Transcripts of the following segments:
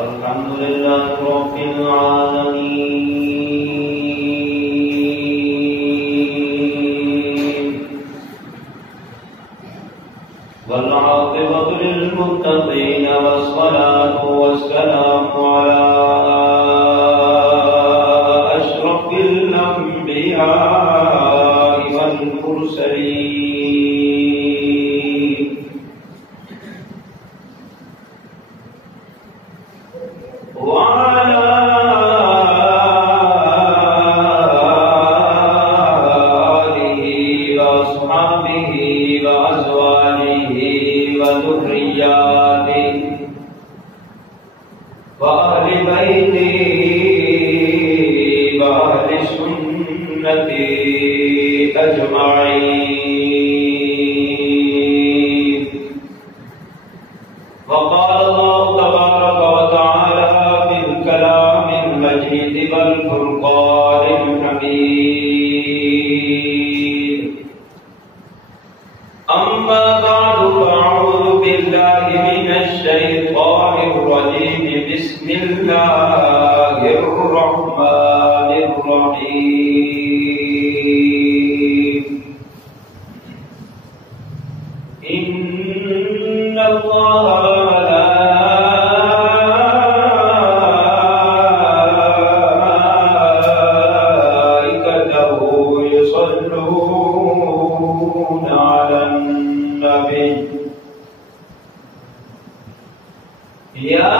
الحمد لله رب العالمين والعاقبة للمتقين والصلاة والسلام على أشرف الأنبياء والمرسلين وعلى آله وأصحابه وأزواجه وذرياته وأهل بيته وأهل سنته أجمعين. وقال الله تبارك وتعالى في الكلام المجيد والفرقان الحميد. أما بعد فأعوذ بالله من الشيطان الرجيم. بسم الله الرحمن الرحيم. إن الله وملائكته يصلون على النبي يا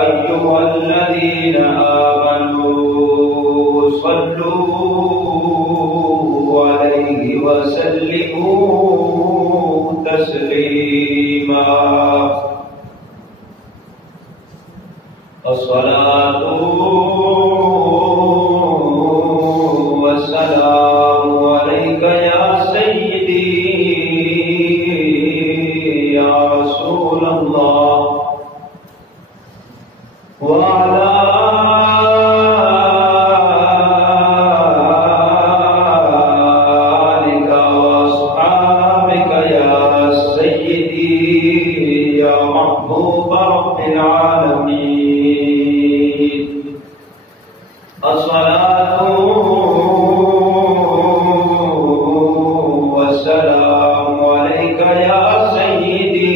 أيها الذين آمنوا صلوا عليه وسلموا تسليما. الصلاة والسلام عليك يا سيدي يا رسول الله وعلى آلك وأصحابك يا سيدي يا محبوب رب العالمين. الصلاة والسلام عليك يا سيدي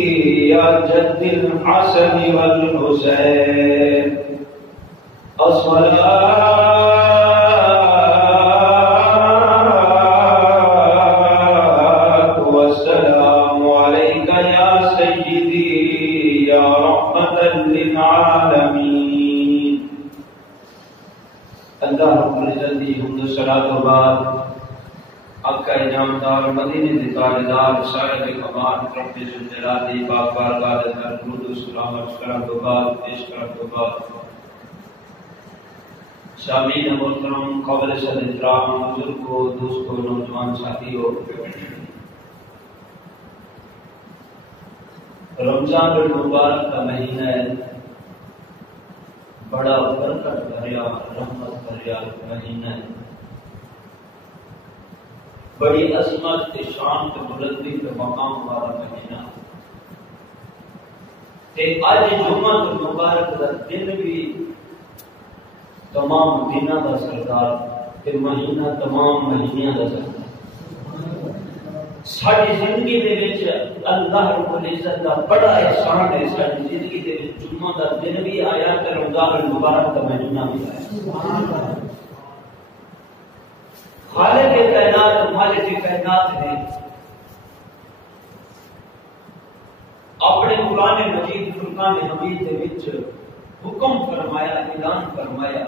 يا جد الحسن والحسين. الصلاة والسلام عليك يا سيدي يا رحمة للعالمين. اللہ رب العزت دی حمد و صلاۃ و بعد آقا انعامدار مدینے دی تاجدار صاحب کمال رب ذوالجلال دی پاک بارگاہ دے اندر درود و سلام عرض کرن تو بعد پیش کرن تو بعد سامعین محترم قابل صد احترام بزرگوں دوستوں نوجوان ساتھیوں، رمضان المبارک کا مہینہ ہے، بڑا برکت بھریا رحمت بھریا مہینہ ہے، بڑی عظمت شان تے بلندی تے مقام والا مہینہ تے اج جمعہ المبارک دا دن بھی تمام دنوں دا سردار تے مہینہ تمام مہینیاں دا سردار. ساری زندگی دے وچ اللہ رب العزت دا بڑا احسان ہے. ساری زندگی دے وچ جمعہ دا دن بھی آیا تے رمضان المبارک دا مہینہ بھی آیا. خالق کائنات مالک کائنات نے اپنے قرآن مجید فرقان حمید دے وچ حکم فرمایا، اعلان فرمایا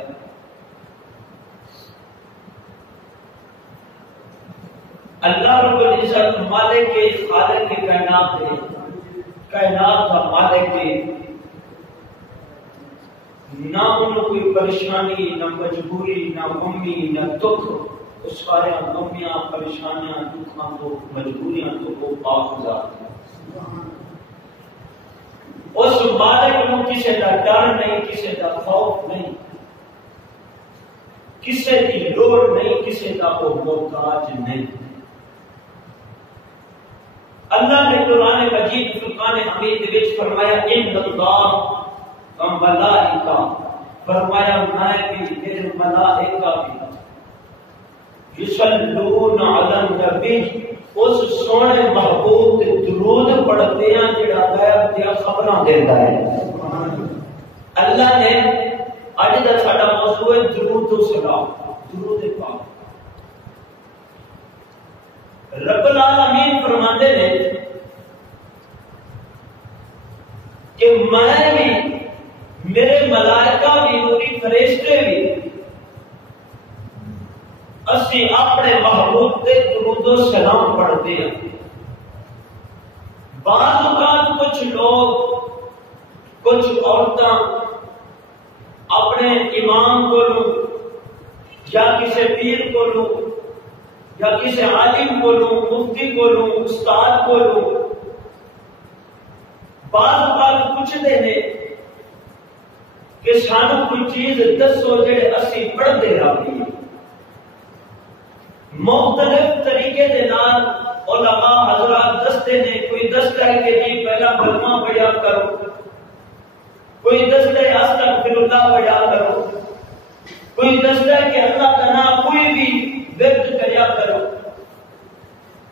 اللہ رب العزت مالک خالق کائنات ہے، کائنات کا مالک ہے. نہ انہوں کوئی پریشانی، نہ مجبوری، نہ غمی، نہ دکھ. اس سارے غمیاں، پریشانیاں، دکھاں تو مجبوریاں تو وہ پاک ذات ہے. اس مالک کو کسی کا ڈر نہیں، کسی کا خوف نہیں، کسی کی لوڑ نہیں، کسی کا وہ محتاج نہیں. اللہ نے قرآن مجید مجید فرقان حمید وچ فرمایا ان اللہ و ملائکہ، فرمایا میں بھی میرے ملائکہ بھی یصلون علی النبی، اس سونے محبوب تے درود پڑھتے ہیں جڑا غیب دیا خبراں دیندا ہے۔ اللہ نے اج دا ساڈا موضوع ہے درود و سلام، درود پاک۔ رب العالمین فرماتے ہیں کہ میں بھی میرے ملائکہ بھی نوری فرشتے بھی اسی اپنے محبوب تے درود و سلام پڑھتے ہیں۔ بعض اوقات کچھ لوگ، کچھ عورتاں اپنے امام کو یا کسی پیر کو یا کسی عالم کو مفتی کو استاد کو بعض اوقات پوچھتے ہیں کہ سانو کوئی چیز دسو جڑے اسی پڑھتے رہیے۔ مختلف طریقے دے نال علماء حضرات دستے نے، کوئی دستا ہے کہ جی پہلا کلمہ پڑھا کرو، کوئی دستا ہے استغفر اللہ پڑھا کرو، کوئی دستا ہے کہ اللہ کا نام کوئی بھی ورد کریا کرو،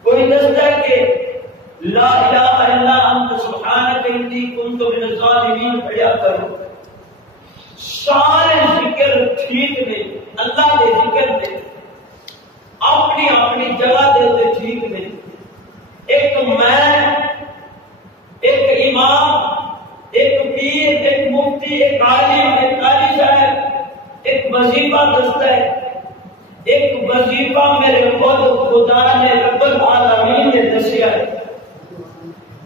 کوئی دستا ہے کہ لا الہ الا انت سبحانک انی کنت من الظالمین پڑھا کرو۔ سارے ذکر ٹھیک نے، اللہ دے ذکر نے اپنی اپنی جگہ دے ٹھیک نے۔ ایک میں، ایک امام، ایک پیر، ایک مفتی، ایک عالم، ایک قاری صاحب ایک وظیفہ دستا ہے۔ ایک وظیفہ میرے خود خدا نے رب العالمین نے دسیا ہے۔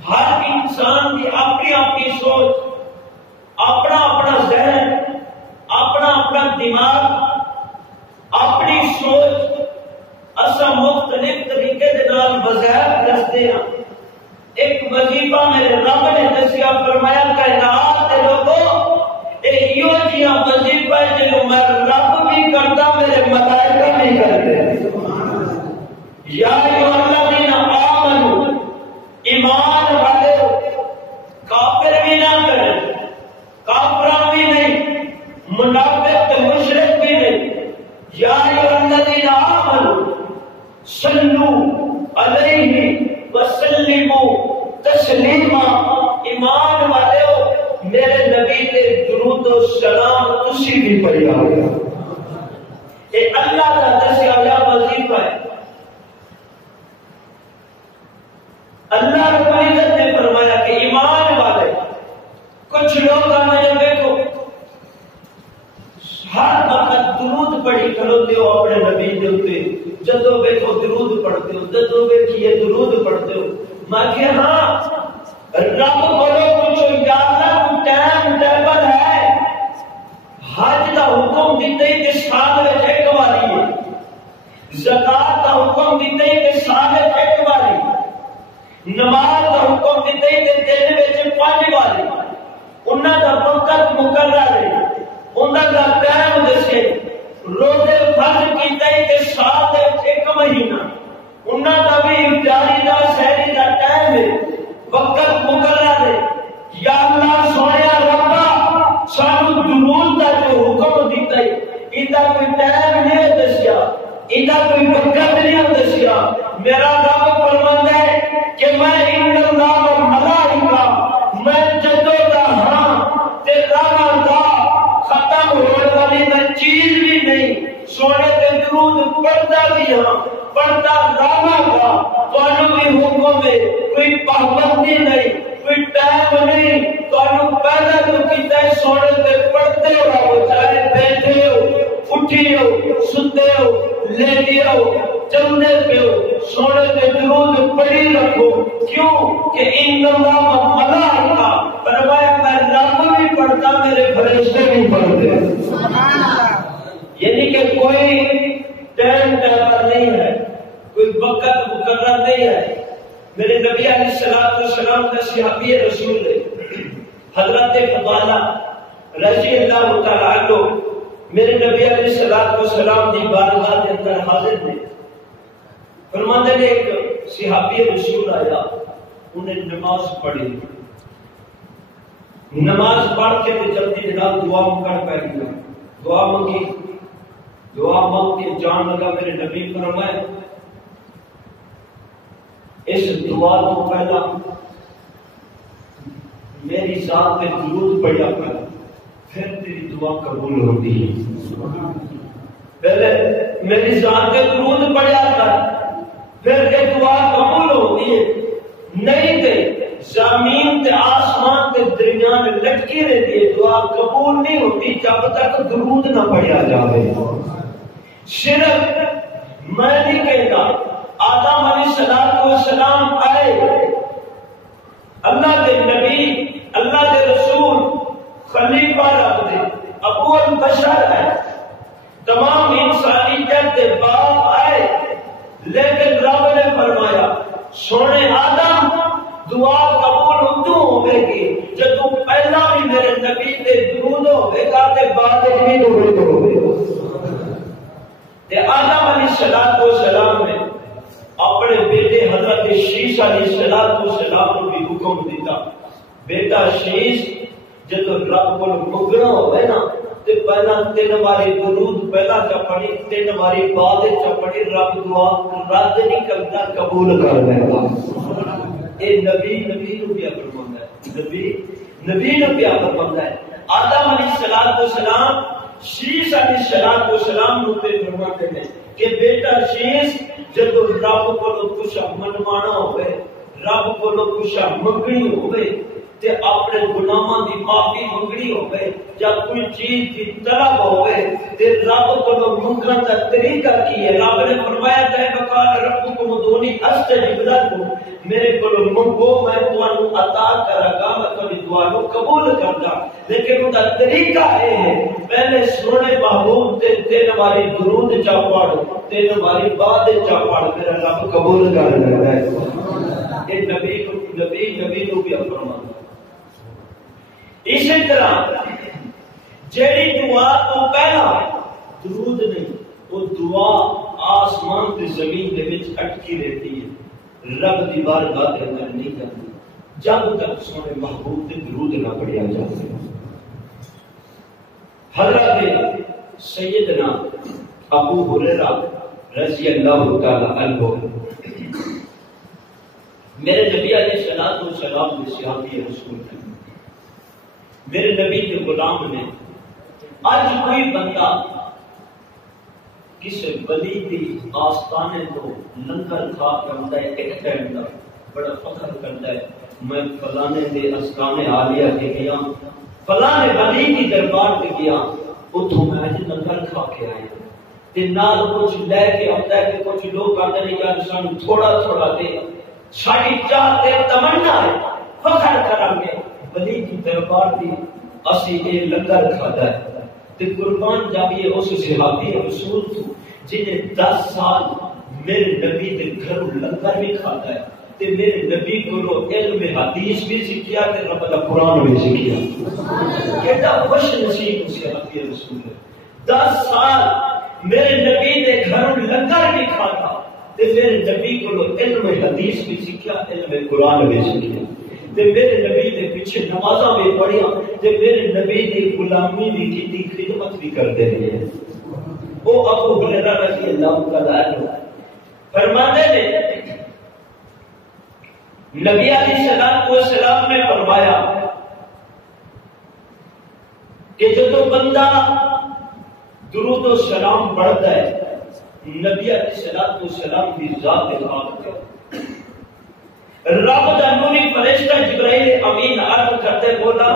ہر انسان کی اپنی اپنی سوچ، اپنا اپنا ذہن، اپنا اپنا دماغ، اپنی سوچ اسا مختلف طریقے دے نال وظائف دستے ہیں۔ ایک وظیفہ میرے رب نے دسیا، فرمایا کائنات دے لوگو ایہو جیاں وظیفہ جنوں میں رب بھی کرتا میرے ملائکہ نہیں کرتے۔ یا ایھا الذین آمنوا، ایمان والے کافر بھی نہ کریں، کافراں بھی نہیں، منافق تے مشرک بھی نہیں۔ یا ایھا الذین آمنوا صلو علیہ وسلموا تسلیما، ایمان والے ہو میرے نبی تے درود و سلام تسی بھی پڑھیا ہوگا۔ یہ اللہ کا دسیا ہوا وظیفہ ہے۔ اللہ رب العزت نے فرمایا کہ ایمان والے، کچھ لوگ آنے جب دیکھو ہر وقت درود پڑھی کھلوتے ہو اپنے نبی دے اوتے، جدو دیکھو درود پڑھتے ہو، جدو دیکھیے درود پڑھتے ہو۔ میں کہ ہاں رب بولو پوچھو یا اللہ کو ٹائم ٹیبل ہے؟ حج دا حکم دیتے ہی کہ سال وچ ایک واری ہے، زکات دا حکم دیتے ہی کہ سال وچ ایک واری، نماز دا حکم دیتے ہی کہ دن وچ 5 واری، انہاں دا وقت مقرر ہے، انہاں دا ٹائم دسے۔ روزے فرض کیتے ہی کہ سال دے ایک مہینہ، انہاں دا بھی افطاری دا سحری دا ٹائم ہے، وقت مقرر ہے۔ یا اللہ سونیا ربا سانو درود دا جو حکم دیتا ہے ایندا کوئی ٹائم نہیں دسیا، ایندا کوئی وقت نہیں دسیا۔ میرا رب فرماندا ہے کہ میں ان اللہ و ملائکہ، میں جدو دا ہاں تے راواں دا ختم ہونے والی میں چیز بھی نہیں، سونے تے درود پڑھتا بھی ہاں، پڑھتا راواں گا، تانوں بھی حکم ہے، کوئی پابندی نہیں، کوئی ٹائم نہیں، تانوں پیدا تو کیتا ہے سونے تے پڑھتے رہو، چاہے بیٹھے ہو، اٹھی ہو، ستے ہو، لیٹے ہو، چلتے پہ ہو، سونے تے درود پڑھی رکھو۔ کیوں کہ ان اللہ و ملائکہ، فرمایا میں رب بھی پڑھتا میرے فرشتے بھی پڑھتے۔ یعنی کہ کوئی ٹائم ٹیبل نہیں ہے، کوئی وقت مقرر نہیں ہے۔ میرے نبی علیہ السلام کا صحابی رسول ہے حضرت فضالہ رضی اللہ تعالی عنہ، میرے نبی علیہ السلام کی بارگاہ کے اندر حاضر تھے۔ فرماتے ہیں ایک صحابی رسول آیا، انہیں نماز پڑھی، نماز پڑھ کے تو جلدی جناب دعا کر پہ گیا، دعا مانگی، دعا مانگ کے جان لگا میرے نبی فرمائے اس دعا کو پہلا میری ذات پہ درود پڑھا کر، پھر تیری دعا قبول ہوتی ہے۔ پہلے میری ذات پہ درود پڑھا کر، پھر یہ دعا قبول ہوتی ہے، نہیں تے زمین تے آسمان کے درمیان لٹکی رہتی ہے، دعا قبول نہیں ہوتی جب تک درود نہ پڑھا جائے۔ صرف میں نہیں کہتا، آدم علیہ السلام آئے، اللہ کے نبی، اللہ کے رسول، خلیفہ رب دے، ابو البشر ہے، تمام انسانیت کے باپ آئے، لیکن رب نے فرمایا سونے آدم دعا قبول ادو ہوے گی جدو پہلا بھی میرے نبی تے درود ہوے گا تے بعد بھی درود ہوے گا۔ تے آدم علیہ السلام نے اپنے بیٹے حضرت شیش علیہ السلام کو بھی حکم دیتا، بیٹا شیش جدو رب کو منگنا ہوئے نا تے پہلا 3 باری درود پہلا چپڑی 3 باری بعد چپڑی، رب دعا رد نہیں کرتا قبول کر لے گا۔ اے نبی نو پیا فرماتا ہے، نبی نو پیا فرماتا ہے۔ آدم علیہ السلام شیش علیہ السلام نو تے فرماتے ہیں کہ بیٹا شیش جدو رب کو کچھ منوانا ہوئے، رب کو کچھ منگنی ہوئے تے اپنے گناہاں دی معافی منگنی ہوئے یا کوئی چیز کی طلب ہوئے تے رب کو منگن دا طریقہ کی ہے۔ رب نے فرمایا تے وقال ربکم ادعونی استجب لکم، میرے کو منگو میں تانوں عطا کراں گا، میں تہاڈی دعا کو قبول کردا، لیکن ان دا طریقہ یہ ہے پہلے سونے محبوب تے 3 باری درود چا پڑھ، 3 باری بعد چا پڑھ، میرا رب قبول کر لیتا ہے۔ یہ نبی کو بھی فرماتا۔ اسی طرح جیڑی دعا تو پہلا درود نہیں، وہ دعا آسمان تے زمین دے وچ اٹکی رہتی ہے، رب دی بارگاہ دے اندر نہیں کرتی جب تک سونے محبوب تے درود نہ پڑھیا جائے۔ حضرت سیدنا ابو ہریرہ رضی اللہ تعالی عنہ میرے نبی علیہ السلام کے صحابی رسول ہیں، میرے نبی کے غلام نے آج کوئی بندہ کسی ولی دی آستانے تو لنگر کھا کے آتا ہے، ایک ٹائم کا بڑا فخر کرتا ہے میں فلانے دے آستانے عالیہ کے گیا، فلانے ولی کی دربار کے گیا، اتوں میں آج لنگر کھا کے آیا تے نال کچھ لے کے آتا ہے کہ کچھ لوگ آتے ہیں یار سانو تھوڑا تھوڑا دے، ساری چاہتے تمنا ہے فخر کریں گے ولی کی دربار دی اسی یہ لنگر کھاتا ہے تے قربان جاویے اس صحابی رسول تو جنہیں 10 سال میرے نبی دے گھر لنگر بھی کھاتا ہے تے میرے نبی کو علم حدیث بھی سیکھیا تے رب دا قرآن بھی سیکھیا۔ کیڑا خوش نصیب صحابی رسول ہے، 10 سال میرے نبی دے گھر لنگر بھی کھاتا تے میرے نبی کو علم حدیث بھی سیکھیا، علم قرآن بھی سیکھیا تے میرے نبی دے پیچھے نمازاں بھی پڑھیا تے میرے نبی دی غلامی بھی کی خدمت بھی کرتے رہے ہیں۔ وہ ابو ہریرہ رضی اللہ تعالی عنہ فرماتے ہیں نبی علیہ السلام نے فرمایا کہ جب بندہ درود و سلام پڑھتا ہے نبی علیہ السلام کی ذات خاک رب کا نوری فرشتہ جبرائیل امین عرض کرتے بولا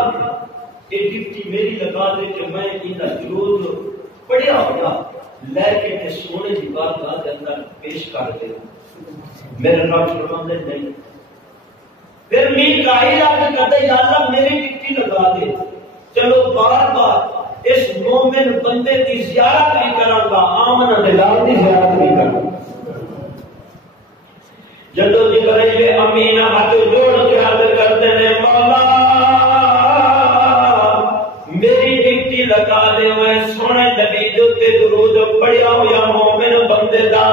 یہ ڈپٹی میری لگا دے کہ میں ان درود پڑھیا ہوگا لے کے میں سونے کی بارگاہ کے اندر پیش کر دے، میرے رب فرماتے نہیں، پھر میکائیل آگے کہتے یا اللہ میری ڈپٹی لگا دے، چلو بار بار اس مومن بندے کی زیارت بھی کروں گا، آمنہ دلال کی زیارت بھی کروں گا۔ جدو جبرائیل امین ہاتھ جوڑ کے عرض کرتے ہیں مولا میری ڈپٹی لگا دے، میں سونے نبی تے درود پڑھیا ہویا مومن بندے دا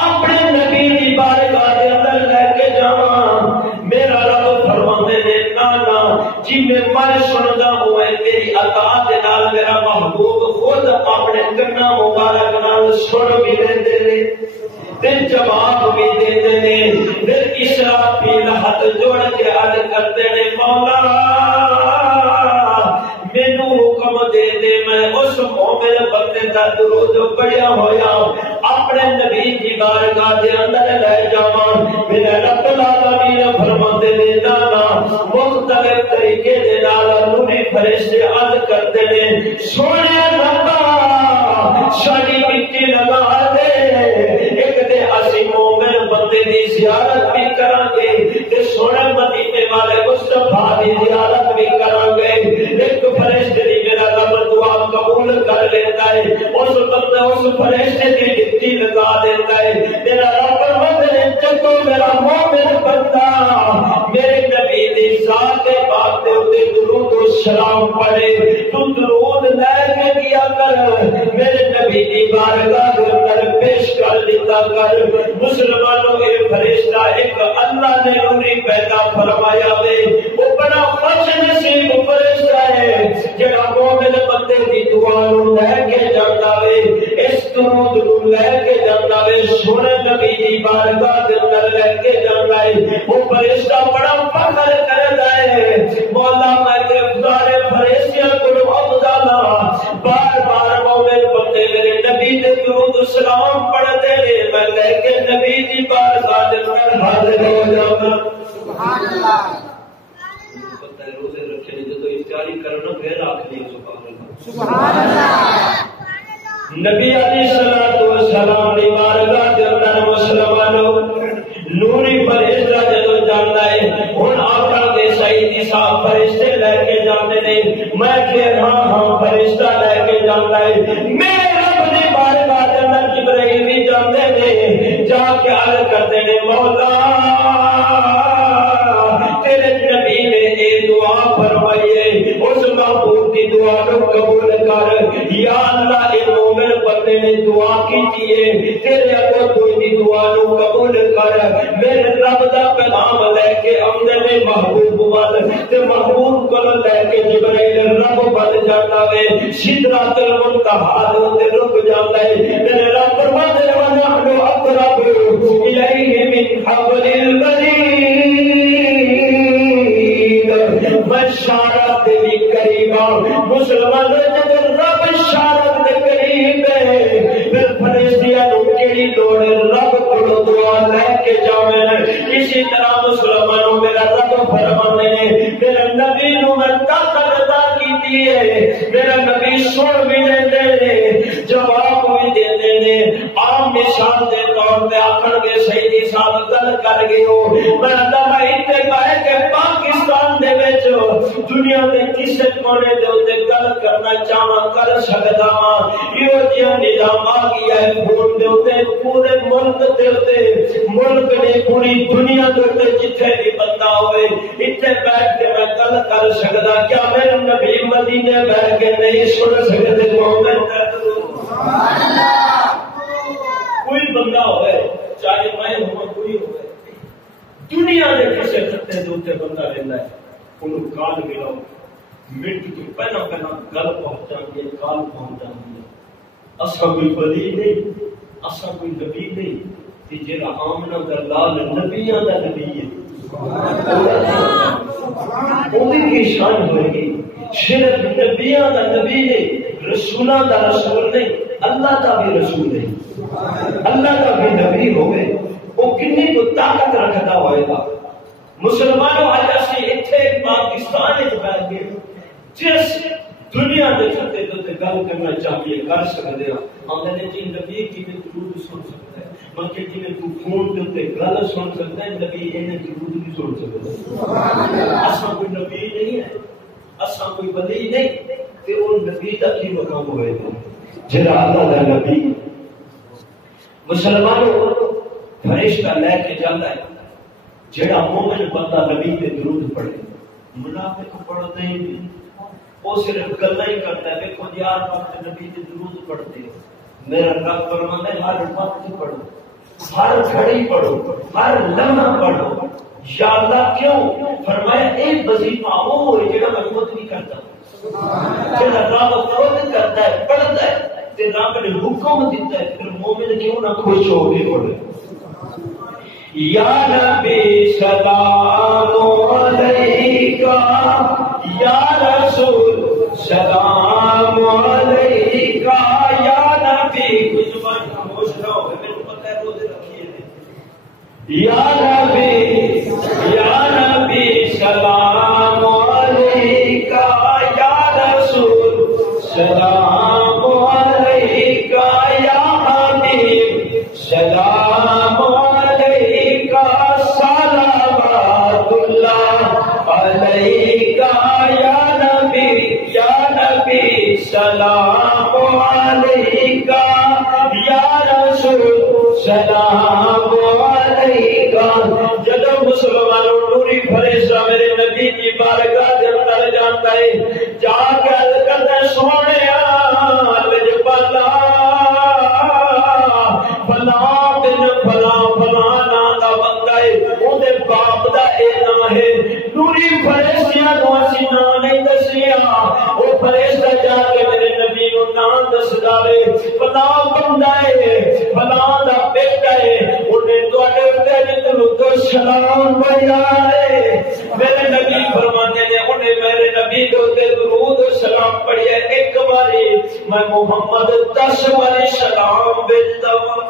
اپنے نبی دی بارگاہ دے اندر لے کے جاواں، جی میں سندا ہوا میری عطا دے نال میرا محبوب خود اپنے کنا مبارک نال سن بھی لیندے نے تے جواب بھی دیندے نے تے اسرافیل ہاتھ جوڑ کے عرض کرتے نے مولا مینوں حکم دے دے میں اس مومن بندے دا درود پڑھیا ہویا اپنے نبی دی بارگاہ دے اندر لے جاواں میرا رب العالمین فرماندے نے نا مختلف طریقے دے نال نوری فرشتے عرض کرتے نے سونے ربا ساڈی مٹی لگا دے ایک دے اسی مومن بندے دی زیارت بھی کراں گے تے سونے مدینے والے مصطفیٰ دی زیارت بھی کراں گے ایک فرشتے دی میرا رب دعا قبول کر لیتا ہے اس بندے اس فرشتے دی ڈپٹی لگا دیتا ہے میرا رب فرماتے جدوں میرا مومن بندہ میرے نبی دی ذات پاک دے اوتے درود و سلام پڑھے تو درود لے کے کیا کر میرے نبی دی بارگاہ دے اندر پیش کر دیتا کر مسلمانوں اے فرشتہ ایک اللہ نے نوری پیدا فرمایا وے وہ بڑا خوش نصیب فرشتہ ہے جڑا مومن بندے دی دعا نوں لے کے جاندا وے اس درود نوں لے کے جاندا وے سونے نبی دی بارگاہ دے اندر لے کے جاندا ہے وہ فرشتہ بڑا فخر کردا ہے مولا میں گرفتار فرشتیاں کولوں افضل بار بار مومن بندے میرے نبی دے درود و سلام پڑھدے نے میں لے کے نبی دی بارگاہ دے اندر حاضر ہو جاواں سبحان اللہ پتہ ہے روزے رکھے نے جدوں افطاری کرنا پھر آکھدی سبحان اللہ نبی علیہ الصلوۃ والسلام دی بارگاہ دے اندر مسلمانوں نوری فرشتہ جدوں جاندا ہے ہن آکھاں گے سیدی صاحب فرشتے لے کے جاندے نے میں کہ ہاں فرشتہ لے کے جاندا ہے میرے رب دی بارگاہ دے اندر جبرائیل بھی جاندے نے جا کے عرض کرتے نے مولا تیرے نبی نے اے دعا فرمائی ہے اس محبوب دی دعا کو قبول کر یا اللہ اے مومن بندے نے دعا کی ہے تیرے اگوں تو دی دعا نو قبول کر میرے رب دا پیغام لے کے آمدے نے محبوب وال تے محبوب کو لے کے جبرائیل رب بن جاتا وے سدرۃ المنتہا تے رک جاتا ہے میرے رب فرماتے ہیں ونحن اقرب الیہ من حبل الورید بشارت دی قریبا مسلمان جب رب شارت دے قریب ہے پھر فرشتیاں نوں کیڑی لوڑ رب کولوں دعا لے کے جاویں اسی طرح مسلمانوں میرا رب فرماندے نے میرے نبی نوں میں طاقت عطا کیتی ہے میرا نبی سن بھی دیندے نے جواب بھی دیندے نے عام مثال دے طور تے آکھن گے سیدی صاحب گل کر گئے ہو میں اللہ تے کہے کہ پاکستان دے وچ دنیا دے کسے کونے دے اوتے گل کرنا چاہاں کر سکدا ہاں ایو جہا نظام آ گیا ہے فون دے اوتے پورے ملک دے اوتے ملک نے پوری دنیا دے اوتے جتھے بھی بندہ ہوئے ایتھے بیٹھ کے میں گل کر سکدا کیا میرے نبی مدینے بیٹھ کے نہیں سن سکدے مومن سبحان اللہ کوئی بندہ ہوئے چاہے میں ہوں کوئی ہوئے دنیا دے کسے خطے دے اوتے بندہ رہندا ہے انہوں کال ملاؤ منٹ تو پہلا گل پہنچانی ہے کال پہنچانی ہے اسا کوئی ولی نہیں اسا کوئی نبی نہیں کہ جڑا آمنہ دا لال نبیاں دا نبی ہے وہ کی شان ہوئے گی صرف نبیاں دا نبی نہیں رسولاں دا رسول نہیں اللہ دا بھی رسول نہیں اللہ دا بھی نبی ہوئے وہ کتنی کو طاقت رکھتا ہوئے گا مسلمانوں آج اسی اتھے پاکستان وچ بیٹھ کے جس دنیا دے خطے تے گل کرنا چاہیے کر سکدے ہاں ہم نے جی نبی کی درود سن سکتا ہے بلکہ جی تو فون تے گل سن سکتا ہے نبی انہیں درود بھی سن سکتا سبحان اللہ اساں کوئی نبی نہیں ہے اساں کوئی ولی نہیں تے او نبی دا کی مقام ہوئے گا جڑا اللہ دا نبی مسلمانوں فرشتہ لے کے جاتا ہے جڑا مومن بندہ نبی پہ درود پڑھے منافق پڑھتے ہیں وہ صرف گلا ہی کرتا ہے دیکھو یار وقت نبی پہ درود پڑھتے ہو میرا رب فرماتا ہے ہر وقت پڑھو ہر گھڑی پڑھو ہر لمحہ پڑھو یا اللہ کیوں فرمایا ایک وظیفہ وہ ہے جڑا میں خود نہیں کرتا، جڑا رب خود کرتا ہے، پڑھتا ہے تے رب نے حکم دیتا ہے، پھر مومن کیوں نہ خوش ہو کے پڑھے۔ یا نبی سلام علیکہ، یا رسول سلام علیکہ، یا نبی کچھ بات خاموش نہ ہو، میرے کو پتہ ہے روزے رکھیے نے۔ یا نبی سلام علیکہ، یا رسول سلام علیکہ، یا حبیب سلام علیکہ، صلوات اللہ علیکہ، یا نبی سلام علیکہ، یا رسول سلام علیکہ۔ جدو مسلمانوں نوری فرشتہ میرے نبی کی بارگاہ دے اندر جاتا ہے، جا کے عرض کرتا ہے سونیا لجپالا فلاں بن فلاں فلاں نام دا بندہ ہے، اودے باپ دا اے نام ہے۔ نوری فرشتیاں نو اسی نام نہیں دسیا، وہ فرشتہ جا کے میرے نبی نو نام دسدا وے، فلاں بندہ ہے، فلاں دا بیٹا ہے، انہیں تواڈے تے درود و سلام پڑھیا ہے۔ میرے نبی فرماتے ہیں انہیں میرے نبی دے درود و سلام پڑھیا ایک باری، میں محمد 10 باری سلام بھیجتا ہوں۔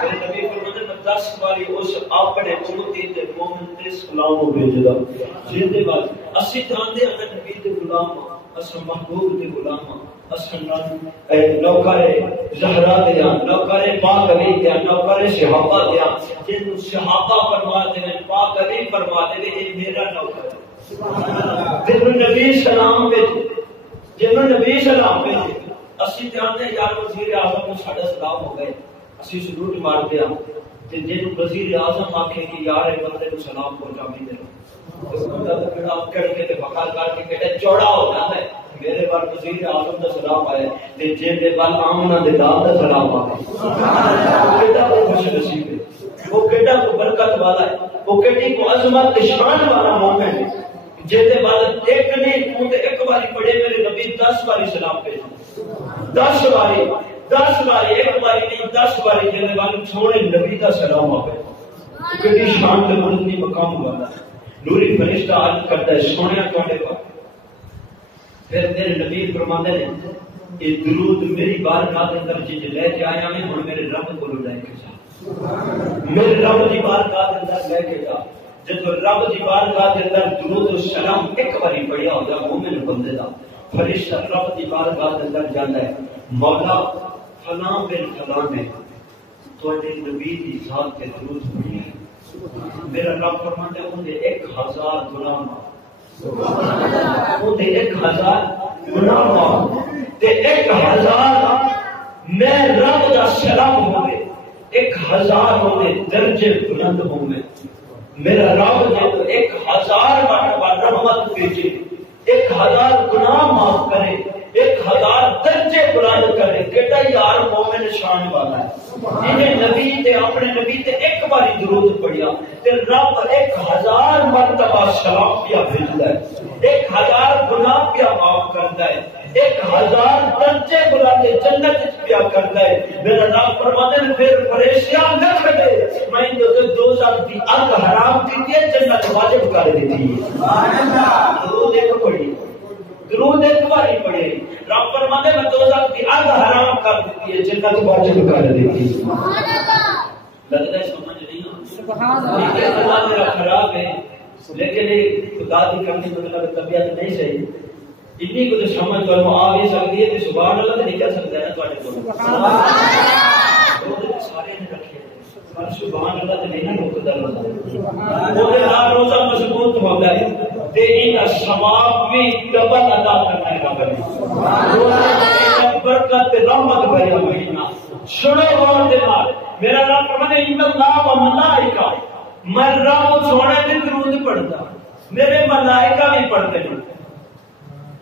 میرے نبی فرماتے ہیں 10 باری اس اپنے امتی تے مومن تے سلام بھیجدا۔ جیندے بعد اسی جاندے ہیں نبی دے غلام، اس محبوب دے غلام، اس نوکر زہرا دیا، نوکر پاک علی دیا، نوکر صحابہ دیا، جن صحابہ فرماتے ہیں پاک علی فرماتے ہیں یہ میرا نوکر ہے، جن نبی سلام بھیجے، جن نبی سلام بھیجے۔ اسی جانتے ہیں یار وزیر اعظم کو ساڈا سلام ہو گئے، اسی سلوٹ مار دیا، جن وزیر اعظم آکھے کہ یار بندے کو سلام پہنچا بھی دے، کڑ کے بخار کر کے کہتے چوڑا ہو جاتا ہے۔ میرے بار وزیر اعظم کا سلام آیا تے جے بال آمنہ دے لال کا سلام آیا، کیڑا خوش نصیب ہے، وہ کیڑا کو برکت والا ہے، وہ کیڑی کو عظمت شان والا مومن ہے، جے دے بال ایک نہیں تو ایک باری پڑھے میرے نبی 10 باری سلام بھیجے، 10 باری، 10 باری، ایک باری نہیں 10 باری، جے دے بال سونے نبی کا سلام آئے، کیڑی شان تے بلندی مقام والا ہے۔ نوری فرشتہ عرض کرتا ہے سونے تواڈے پاس، پھر میرے نبی فرماتے ہیں یہ درود میری بارگاہ کے اندر جے لے کے آیا میں ہن میرے رب کو لے کے جا، میرے رب دی بارگاہ کے اندر لے کے جا۔ جب رب دی بارگاہ کے اندر درود و سلام ایک باری پڑھیا ہو جا مومن بندے دا، فرشتہ رب دی بارگاہ کے اندر جاندا ہے، مولا فلاں بن فلاں نے تواڈے نبی دی ذات تے درود پڑھیا ہے، میرا رب فرماتا ہے انہیں 1000 غلام، انہیں 1000 غلام تے 1000 میں رب دا سلام ہوئے، 1000 ہوئے درجے بلند ہوئے۔ میرا رب جے تو 1000 مرتبہ رحمت بھیجے، 1000 گناہ معاف کرے، 1000 درجے بلند کرے، کہتا یار مومن شان والا ہے۔ انہیں نبی تے اپنے نبی تے ایک باری درود پڑھیا تے رب 1000 مرتبہ سلام کیا بھیجتا ہے، 1000 گناہ کیا معاف کرتا ہے، 1000 درجے بلند جنت پیا کرتا ہے۔ میرا رب فرماتے ہیں پھر پریشان نہ کرے، میں تو دوزخ دی اگ حرام کی ہے، جنت واجب کر دیتی ہے۔ سبحان اللہ۔ درود ایک پڑھی، درود ایک باری پڑھے، رب فرماتے ہیں میں دوزخ کی اگ حرام کر دیتی ہے، جنت واجب کر دیتی ہے۔ سبحان اللہ۔ لگتا ہے سمجھ نہیں آ، سبحان اللہ۔ یہ اللہ میرا خراب ہے لیکن خدا کی کرنی مطلب طبیعت نہیں صحیح، اتنی کو سمجھ تو آ بھی سکتی ہے کہ سبحان اللہ نہیں کہہ سکتا ہے نا تواڈے کول۔ سبحان اللہ۔ سارے نے رکھے پر سبحان اللہ تے نہیں رکدا روزہ، وہ ہر روزہ مضبوط ہوتا ہے تے ان ثواب بھی ڈبل ادا کرنا ہے رب نے۔ سبحان اللہ۔ برکت تے رحمت بھریا مہینہ، سنو غور دے نال، میرا رب فرماتا ہے ان اللہ و ملائکہ، میں رب سونے تے درود پڑھتا، میرے ملائکہ بھی پڑھتے ہیں،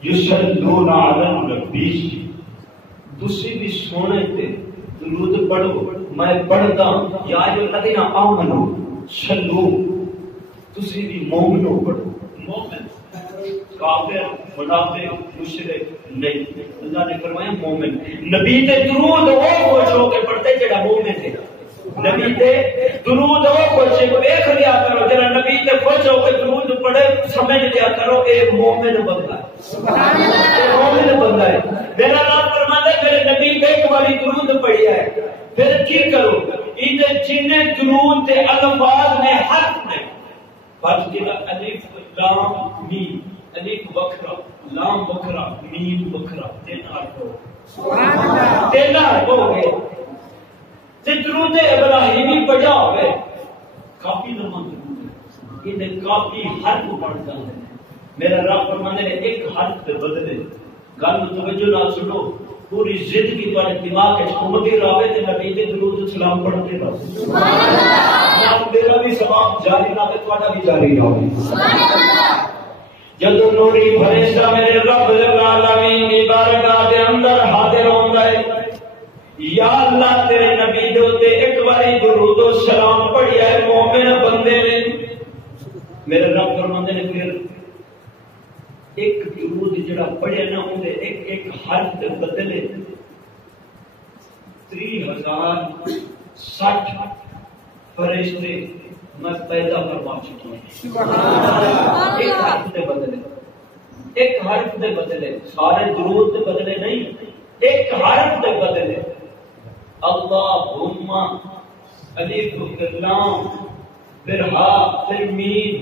یصلون علی النبی، تسی بھی سونے تے درود پڑھو، میں پڑھتا یا ایھا الذین آمنو صلو، تسی بھی مومنوں پڑھو. مومن کافر منافق مشرک نہیں. اللہ نے فرمایا مومن. نبی تے درود وہ خوش ہو کے پڑھتے جڑا مومن ہے. نبی تے درود وہ خوش ویکھ لیا کرو جڑا نبی تے خوش ہو کے درود پڑھے سمجھ لیا کرو اے مومن بندہ ہے. سبحان اللہ. اے مومن بندہ ہے. میرا رب فرماتا ہے میرے نبی تے ایک باری درود پڑھیا ہے پھر کی کرو ان جن درود تے الفاظ میں حرف نے فرض کیا الف لام میم الف وکھرا لام وکھرا میم وکھرا تین حرف ہو. سبحان اللہ. تین حرف ہو گئے. درود ابراہیمی پڑھا ہوئے کافی لمبا درود ہے. ان کافی حرف بن جاتے ہیں. میرا رب فرمانے نے ایک حرف کے بدلے گل توجہ نہ سنو پوری زندگی پر دماغ وچ گھومتی رہے تے نبی دے درود سلام پڑھتے رہو. سبحان اللہ. میرا بھی ثواب جاری نہ تے تہاڈا بھی جاری رہے. سبحان اللہ. جدوں نوری فرشتہ میرے رب العالمین دی بارگاہ دے اندر حاضر ہوندا ہے یا اللہ تیرے نبی دے تے ایک باری درود و سلام پڑھیا ہے مومن بندے نے. میرے رب فرماندے نے پھر ایک درود جڑا پڑھیا نہ ہوندے ایک ایک حرف دے بدلے 3060 فرشتے میں پیدا کروا چکا ہوں. ایک حرف دے بدلے ایک حرف دے بدلے سارے درود دے بدلے نہیں ایک حرف دے بدلے اللہم الف لام پھر ہا پھر میم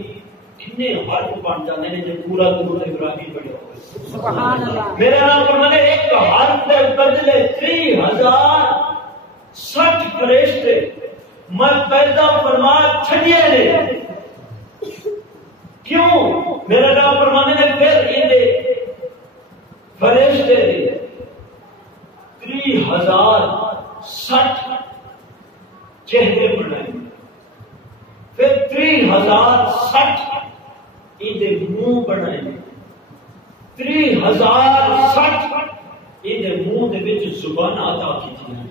کتنے حرف بن جاتے ہیں جب پورا درود ابراہیم پڑھا ہوئے. سبحان اللہ. میرا نام فرمانے ایک حرف دے بدلے 3060 فرشتے میں پیدا فرما چھڑیے نے. کیوں؟ میرا نام فرمانے نے پھر ان فرشتے دے 3060 چہرے بنائے پھر 3060 اندے منہ بنائے 3060 اندے منہ دے وچ زبان عطا کیتیاں.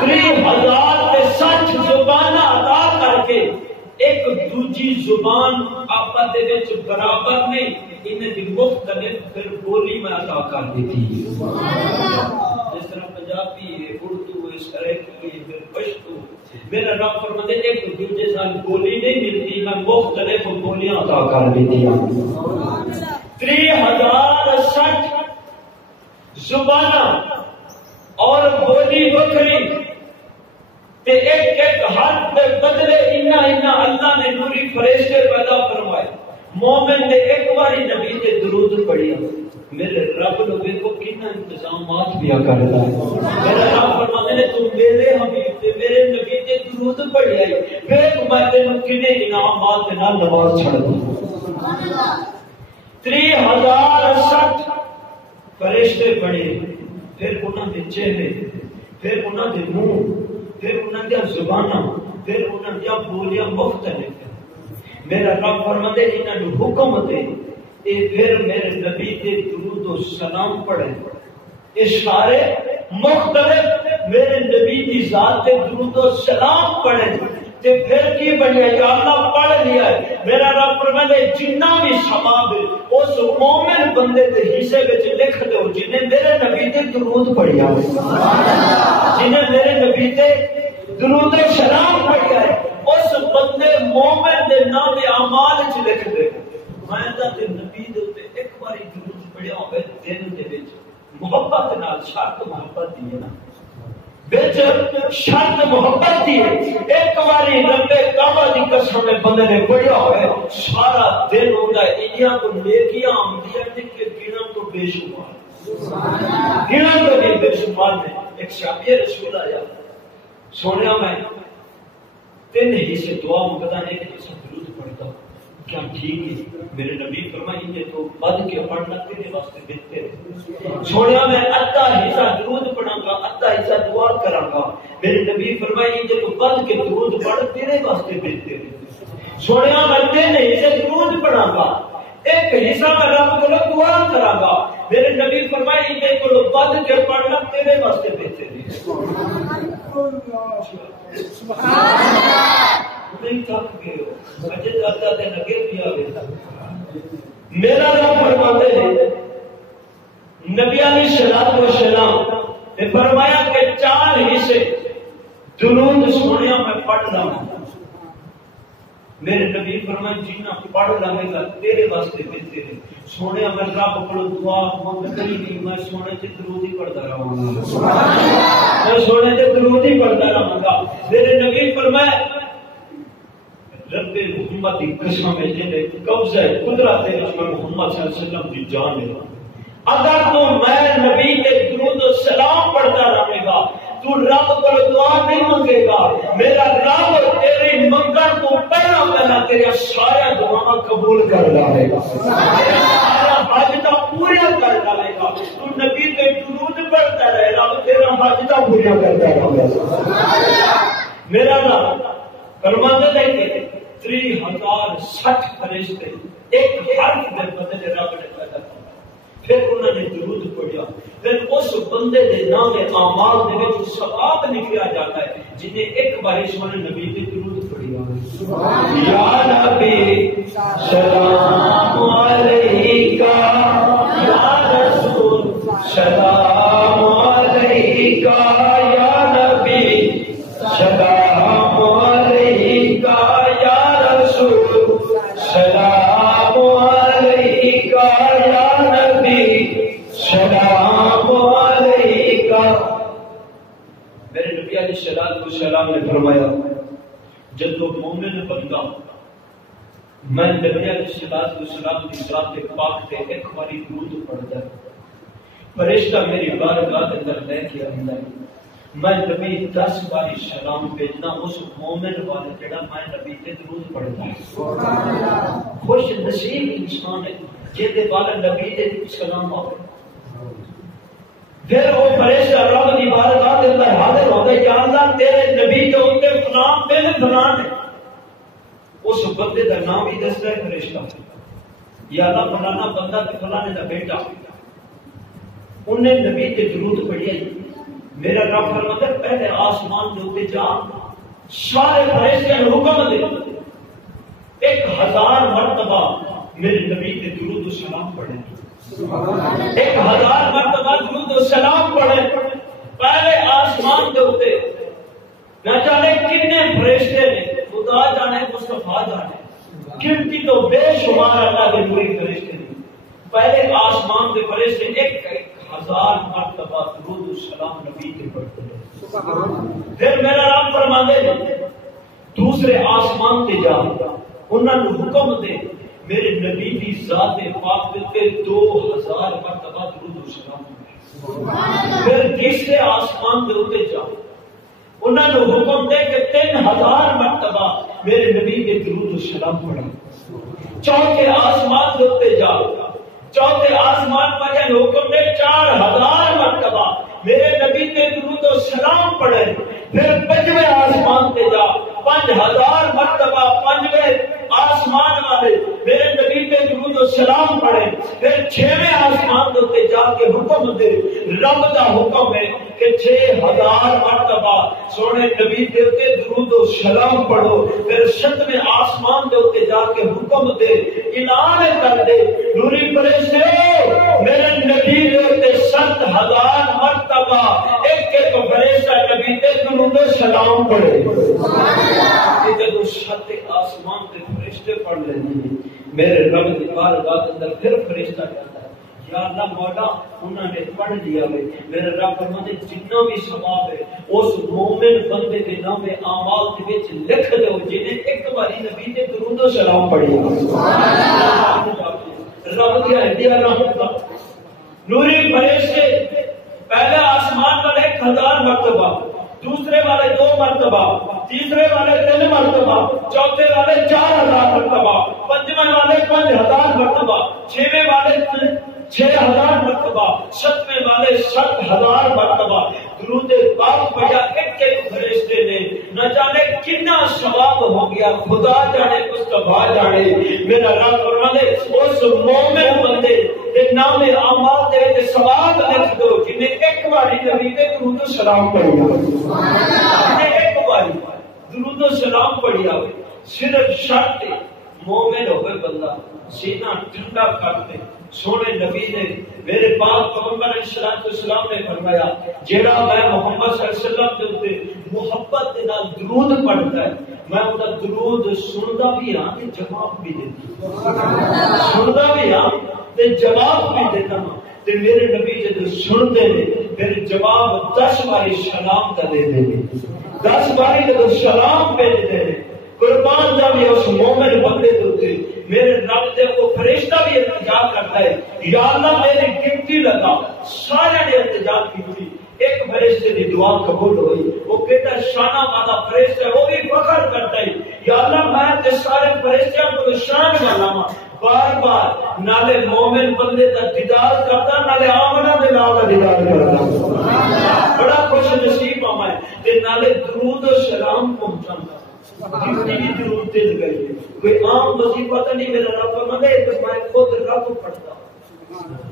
3060 زبان عطا کر کے ایک دوجی زبان آپس دے وچ برابر نہیں انہیں دی مختلف پھر بولی میں عطا کر دیتی. جس طرح پنجابی ہے اردو ہے سرائکی ہے پھر پشتو. میرا رب فرماتے ایک دوسرے سال بولی نہیں ملتی میں مختلف بولیاں عطا کر دیتی ہوں. 3060 زبانہ اور بولی بکری تے ایک ایک حرف دے بدلے انا اللہ نے نوری فرشتے پیدا فرمائے. مومن نے ایک باری نبی تے درود پڑھیا میرے رب نے دیکھو کتنا انتظامات بھی کرتا ہے. میرا رب فرماتے نے تم میرے حبیب تے میرے نبی تے درود پڑھیا ہے پھر میں تینوں کنے انعامات دے نال نواز چھڑ دوں. سبحان اللہ. 3060 فرشتے پڑھے پھر انہاں دے چہرے پھر انہاں دے منہ پھر انہاں دی زباناں پھر انہاں دی بولیاں مختلف. میرا رب فرماتے انہاں نو حکم دے اے پھر میرے نبی تے درود و سلام پڑھے. اشارے مختلف میرے نبی دی ذات تے درود و سلام پڑھے تے پھر کی بنیا یا اللہ پڑھ لیا ہے. میرا رب فرماتے جنہ بھی ثواب اس مومن بندے دے حصے وچ لکھ دو جنہیں میرے نبی تے درود پڑھیا ہے جنہیں میرے نبی تے درود و سلام پڑھیا ہے اس بندے مومن دے نام اعمال وچ لکھ دے. میں تے نبی دے تے ایک باری درود پڑھیا ہوے دل دے وچ محبت نال شرط محبت دی نا وچ شرط محبت دی ایک باری رب کعبہ دی قسم بندے نے پڑھیا ہوے سارا دل ہوندا ہے انہاں کو نیکیاں آندیاں تے کہ گنا تو بے شمار. سبحان اللہ. گنا تو بے شمار نے. ایک صحابی رسول آیا سونیا میں 3 حصے دعا مقدہ نے کہ تسا درود پڑھتا کیا ٹھیک ہے؟ میرے نبی فرمائیں گے تو بد کے پڑھنا تیرے واسطے بہتر ہے. سونیا میں ادھا حصہ درود پڑھاں گا ادھا حصہ دعا کراں گا. میرے نبی فرمائیں گے تو بد کے درود پڑھ تیرے واسطے بہتر ہے. سونیا میں 3 حصے درود پڑھاں گا ایک حصہ میں رب کو دعا کراں گا. میرے نبی فرمائیں گے تو بد کے پڑھنا تیرے واسطے بہتر ہے. نہیں تھک گئے ہو اجے دادا تے لگے پیا میرا رب فرماتے ہیں نبی علیہ الصلوۃ والسلام نے فرمایا کہ 4 حصے درود سنیا میں پڑھ رہا ہوں. میرے نبی فرمایا جنہ پڑھ لگے گا تیرے واسطے بہتر ہے. سونے میں رب کو دعا منگتا ہی نہیں میں سونے سے درود ہی پڑھتا رہوں گا میں سونے سے درود ہی پڑھتا رہوں گا. میرے نبی فرمایا رب محمد کی قسم ہے جنہیں قبضہ قدرت ہے اس میں محمد صلی اللہ علیہ وسلم کی جان ہے. اگر تو میں نبی کے درود و سلام پڑھتا رہے گا تو رب کو دعا نہیں مانگے گا. میرا رب تیری منگن کو پہلا تیرے سارے دعا قبول کر ڈالے گا سارا حاجتاں پورا کر ڈالے گا. تو نبی کے درود پڑھتا رہے رب تیرا حاجتاں پورا کرتا رہے گا. میرا رب فرماتا ہے کہ 3060 فرشتے ایک حرف دے بدلے رب نے پیدا کیا. پھر انہوں نے درود پڑھیا. پھر اس بندے دے نام اعمال دے وچ ثواب نکلا جاتا ہے جنہیں ایک بار سونے نبی دے درود پڑھیا. یا نبی سلام علیکہ یا رسول سلام علیکہ یا نبی سلام علیکہ یا رسول سلام علیکہ یا سلام علیکہ. میرے نبی علیہ الصلوۃ والسلام نے فرمایا جب تو مومن بندہ میں نبی علیہ الصلوۃ والسلام کی ذات پاک تے ایک باری درود پڑھتا ہے فرشتہ میری بارگاہ کے اندر لے کے آتا ہے. میں نبی 10 باری سلام بھیجنا اس مومن والے جڑا میں نبی تے درود پڑھتا ہے. سبحان اللہ. خوش نصیب انسان ہے جے والا نبی تے سلام آوے. پھر وہ فرشتہ رب کی بارگاہ کے اندر حاضر ہوتا ہے کہ اللہ تیرے نبی کے اوپر فلاں بن فلاں ہے. اس بندے کا نام ہی دستا ہے فرشتہ. یا اللہ فلانا بندہ تے فلانے دا بیٹا انہیں نبی تے درود پڑھیا. میرا رب فرماتا ہے پہلے آسمان کے اوپر جا سارے فرشتوں نے حکم دے 1000 مرتبہ میرے نبی تے درود و سلام پڑھے. 1000 مرتبہ درود و سلام پڑھے پہلے آسمان کے اوپر. نہ جانے کتنے فرشتے نے خدا جانے مصطفیٰ جانے گنتی تو بے شمار اللہ کے نوری فرشتے نے. پہلے آسمان کے فرشتے 1000 مرتبہ درود و سلام نبی کے پڑھتے ہیں. پھر میرا رب فرماتے ہیں دوسرے آسمان کے جا انہوں نے حکم دے میرے نبی کی ذات پاک پہ 2000 مرتبہ درود و سلام پڑھے. پھر تیسرے آسمان کے اوپر جا انہوں نے حکم دے کہ 3000 مرتبہ میرے نبی کے درود و سلام پڑھا. چوتھے آسمان کے اوپر جا چوتھے آسمان پر یہ حکم دے 4000 مرتبہ میرے نبی کے درود و سلام پڑھے. پھر 5ویں آسمان پہ جا 5000 مرتبہ 5ویں آسمان والے میرے نبی پہ درود و سلام پڑھے. پھر 6ویں آسمان پہ جا کے حکم دے رب کا حکم ہے کہ 6000 مرتبہ سونے نبی پہ درود و سلام پڑھو. پھر 7ویں آسمان پہ جا کے حکم دے اعلان کر دے نوری فرشتے میرے نبی پہ 7000 مرتبہ ایک ایک فرشتہ نبی پہ درود و سلام پڑھے. جب 7 آسمان پہ فرشتے پڑھ لیتے ہیں میرے رب کی بارگاہ کے اندر پھر فرشتہ کہتا ہے یا اللہ مولا انہوں نے پڑھ لیا ہے. میرے رب فرماتے جتنا بھی ثواب ہے اس مومن بندے کے نام اعمال کے وچ لکھ دو جنہیں ایک باری نبی تے درود و سلام پڑھی. رب کی ہدیہ رحمت کا نوری فرشتے پہلے آسمان والے 1000 مرتبہ دوسرے والے 2 مرتبہ تیسرے والے 3 مرتبہ چوتھے والے 4000 مرتبہ 5ویں والے 5000 مرتبہ 6ویں والے 6000 مرتبہ 7ویں والے 7000 مرتبہ درود پاک پڑھا ایک ایک فرشتے نے. نہ جانے کتنا ثواب ہو گیا خدا جانے مصطفیٰ جانے. میرا رب فرماتے اس مومن بندے تے نام اعمال دے وچ ثواب لکھ دو جنے ایک باری نبی تے درود و سلام پڑھیا جنے ایک باری درود و سلام پڑھیا صرف شرط مومن ہوئے بندہ سینہ ٹھنڈا کر دے سونے نبی نے میرے پاک پیغمبر علیہ السلام نے فرمایا جیڑا میں محمد صلی اللہ علیہ وسلم کے اوپر محبت دے نال درود پڑھتا ہے میں ان کا درود سندا بھی ہاں تے جواب بھی دیتا سندا بھی ہاں تے جواب بھی دیتا ہوں تے میرے نبی جب سنتے نے پھر جواب 10 باری سلام کا دے دے 10 باری جب سلام بھیجتے ہیں قربان جاوے اس مومن بندے دے میرے رب دے کو فرشتہ بھی التجا کرتا ہے یا اللہ میری گنتی لگا سارے نے التجا کی ایک فرشتے دی دعا قبول ہوئی وہ کہتا شانہ والا فرشتہ وہ بھی فخر کرتا ہے یا اللہ میں تے سارے فرشتوں کو شان والا ہوں بار بار نالے مومن بندے دا دیدار کرتا نالے آمنہ دے نال دا دیدار کرتا بڑا خوش نصیب ہوں میں تے نالے درود و سلام پہنچاتا کتنی بھی درود دل گئی کوئی عام وظیفہ تو نہیں میرا رب فرماتا ہے کہ میں خود رب پڑھتا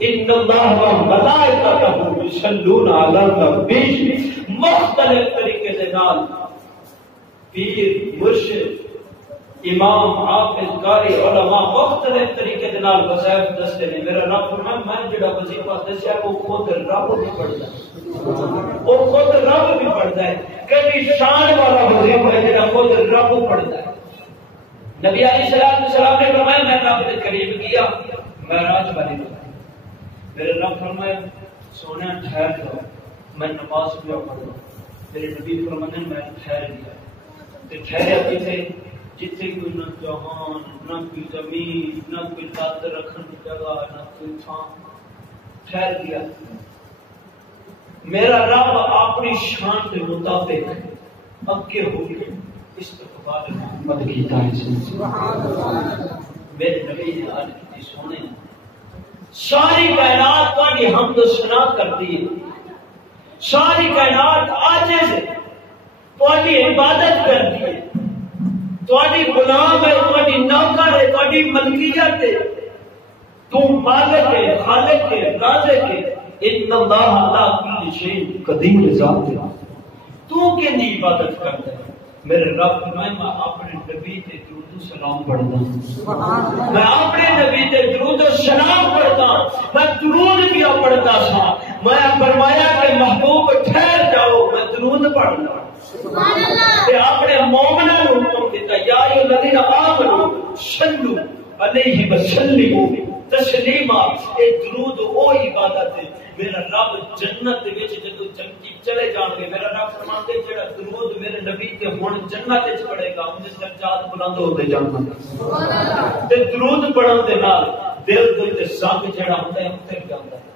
ان اللہ و ملائکتہ یصلون علی النبی مختلف طریقے سے نال پیر مرشد امام حافظ قاری علماء مختلف طریقے سے نال وظائف دستے نے میرا رب فرماتا میں جڑا وظیفہ دسیا وہ خود رب بھی پڑھتا ہے وہ خود رب بھی پڑھتا ہے کبھی شان والا وظیفہ ہے جڑا خود رب پڑھتا ہے نبی علیہ السلام نے فرمایا میں رب کے قریب گیا معراج والی میرے رب فرمایا سونے ٹھہر جاؤ میں نماز پڑھ پڑھوں میرے نبی فرمانے میں ٹھہر گیا تے ٹھہریا کتے جتنے کوئی نہ جہان نہ کوئی زمین نہ کوئی تات رکھنے کی جگہ نہ کوئی تھان ٹھہر گیا میرا رب اپنی شان کے مطابق اگے ہو گئے استقبال محمد کی تعریف میرے نبی نے آج کی سونے ساری کائنات تہاڈی حمد و ثنا کرتی ہے ساری کائنات عاجز ہے تہاڈی عبادت کرتی ہے تہاڈی غلام ہے تہاڈی نوکر ہے تہاڈی ملکیت ہے تو مالک ہے خالق ہے رازق ہے ان اللہ علی کل شیء قدیر ذات ہے تو کیندی عبادت کرتا ہے میرے رب میں اپنے نبی تے درود و سلام پڑھتا ہوں میں اپنے نبی تے درود و سلام پڑھتا ہوں میں درود بھی پڑھتا تھا میں فرمایا کہ محبوب ٹھہر جاؤ میں درود پڑھتا ہوں سبحان اللہ تے اپنے مومنوں کو حکم دیتا یا ایھا الذین آمنوا صلوا علیہ وسلموا تسلیما اے درود او عبادت ہے میرا رب جنت دے وچ جدوں جنتی چلے جان گے میرا رب فرماتے جڑا درود میرے نبی تے ہن جنت وچ پڑھے گا ان دے درجات بلند ہوندے جان گے سبحان اللہ تے درود پڑھن دے نال دل دے زنگ جڑا ہوندا ہے اتر جاندا ہے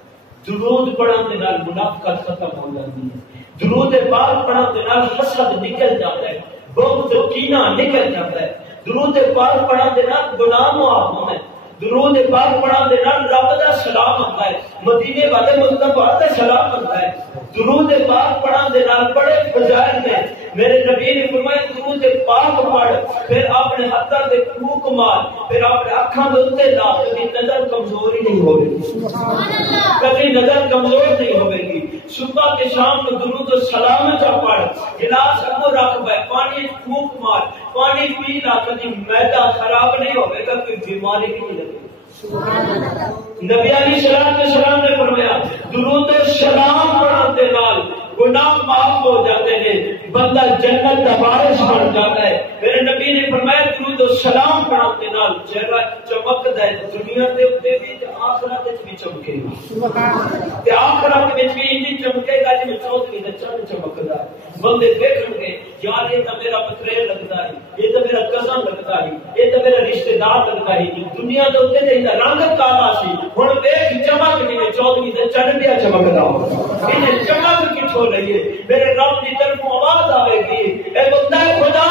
درود پڑھن دے نال منافقت ختم ہو جاندی ہے درود پاک پڑھن دے نال حسد نکل جاتا ہے بغض کینہ نکل جاتا ہے درود پاک پڑھن دے نال گناہ معاف ہوتا ہے درود پاک پڑھن دے نال رب دا سلام آتا ہے مدینے والے مصطفیٰ دا سلام آتا ہے درود پاک پڑھن دے نال بڑے فضائل نے میرے نبی نے فرمایا درود پاک پڑھ پھر اپنے ہاتھاں تے پھونک مار پھر اپنے اکھاں دے اوتے لا کبھی نظر کمزور ہی نہیں ہوے سبحان اللہ کبھی نظر کمزور نہیں ہوے گی صبح کے شام کو درود و سلام کا پڑھ گلاس کو رکھ بے پانی پھونک مار پانی پی لا کبھی معدہ خراب نہیں ہوے گا کوئی بیماری نہیں لگے سبحان اللہ نبی علیہ السلام نے فرمایا درود و سلام پڑھن دے نال گناہ معاف ہو جاتے ہیں بندہ جنت کا وارث بن جاتا ہے میرے نبی نے فرمایا درود و سلام پڑھن دے نال چہرہ چمکدا ہے دنیا دے اوتے بھی تے آخرت وچ بھی چمکے گا سبحان اللہ تے آخرت وچ بھی انہی چمکے گا جے چودھری دا چن چمکدا ہے بندے دیکھن گے یار یہ تو میرا پترے لگتا ہے یہ تو میرا کزن لگتا ہے یہ تو میرا رشتہ دار لگتا ہے دنیا دے اوتے تے رنگ کالا سی ہن ویکھ چمک نہیں چودھری دا چن پیا چمکدا ہو انہیں چمک کتھوں لئیے میرے رب کی طرف آواز آئے گی اے بندہ خدا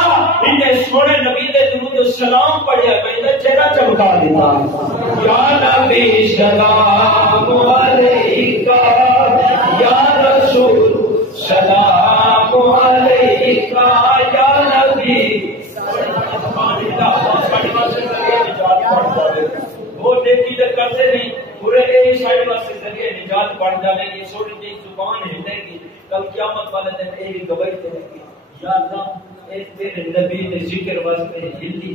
انہیں سونے نبی دے درود السلام پڑھیا میں چہرہ چمکا دیتا یا نبی سلام علیکہ یا رسول سلام علیکہ یا نبی وہ نیکی کرتے نہیں پورے اے سائڈ واسطے ذریعے نجات بن جائے گی سوڑی دی زبان ہلے گی کل قیامت والے دن اے گواہی دے گی یا اللہ اے تیرے نبی دے ذکر واسطے ہلی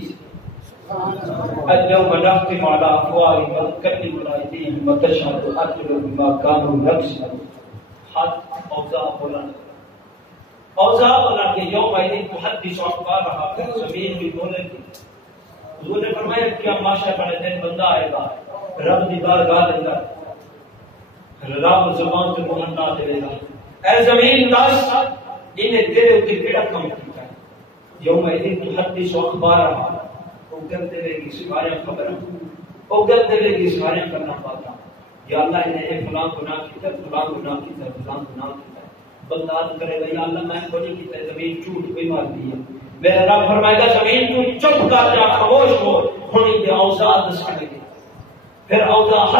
اليوم نختم على افواههم ونكلم ايديهم وتشهد ارجلهم بما كانوا يكسبون حد اوزا بولا کہ یوم الدین تحدث اخبارها زمین بھی بولے گی حضور نے فرمایا کہ معاشر والے دن بندہ آئے گا رب دی بارگاہ دے اندر رب زبان سے مہننا دے گا اے زمین دس انہیں تیرے اوپر کیڑا کام کیتا ہے یوم الدین تحدث اخبارها وہ کرتے رہے گی سوارے خبر وہ کرتے رہے گی سوارے کرنا پاتا یا اللہ نے فلاں گناہ کیتا فلاں گناہ کیتا فلاں گناہ کیتا بندہ کرے گا یا اللہ میں کوئی نہیں کیتا زمین جھوٹ کوئی مار دی ہے میرا رب فرمائے گا زمین تو چپ کر جا خاموش ہو ہونی دے اوزار دس کرے گی پھر اوزار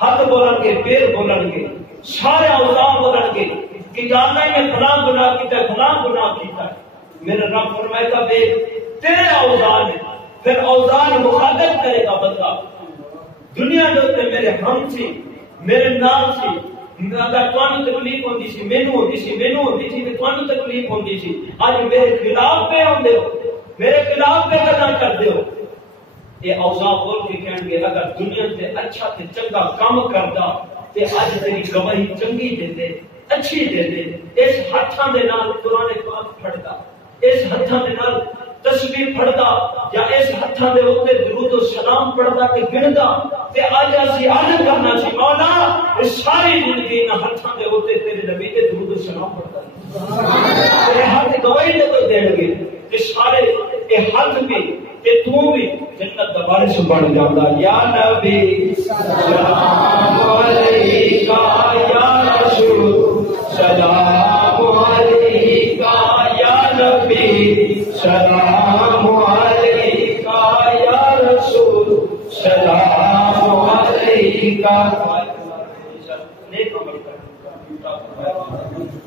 ہاتھ بولن گے پیر بولن گے سارے اوزار بولن گے کہ یا اللہ نے فلاں گناہ کیتا فلاں گناہ کیتا میرا رب فرمائے گا بے تیرے اوزار میں پھر اوزار مخالفت کرے گا بندہ دنیا جو میرے ہم سی میرے نام سی اگر تانوں تکلیف ہوندی سی مینوں ہوندی سی تے تانوں تکلیف ہوندی سی اج میرے خلاف پہ ہوندے ہو میرے خلاف پہ گلاں کردے ہو یہ اوزار بول کے کہن گے اگر دنیا تے اچھا تے چنگا کام کردا تے اج تیری گواہی چنگی دے اچھی دے اس ہتھاں دے نال قرآن پاک پڑھدا اس ہتھاں دے نال تسبیح پڑھدا یا اس ہتھاں دے اوپر درود و سلام پڑھدا تے گندا تے اج اسی عرض کرنا سی مولا اس ساری زندگی نہ ہتھاں دے اوپر تیرے نبی تے درود و سلام پڑھدا سبحان اللہ تے ہاتھ گواہی دے کوئی دین گے تے سارے اے ہاتھ بھی تے تو بھی جنت دا وارث بن جاندا یا نبی سلام علیکہ یا رسول سلام علیکہ یا نبی سلام علیکہ یا رسول سلام علیکہ نیک عمل کرنے کا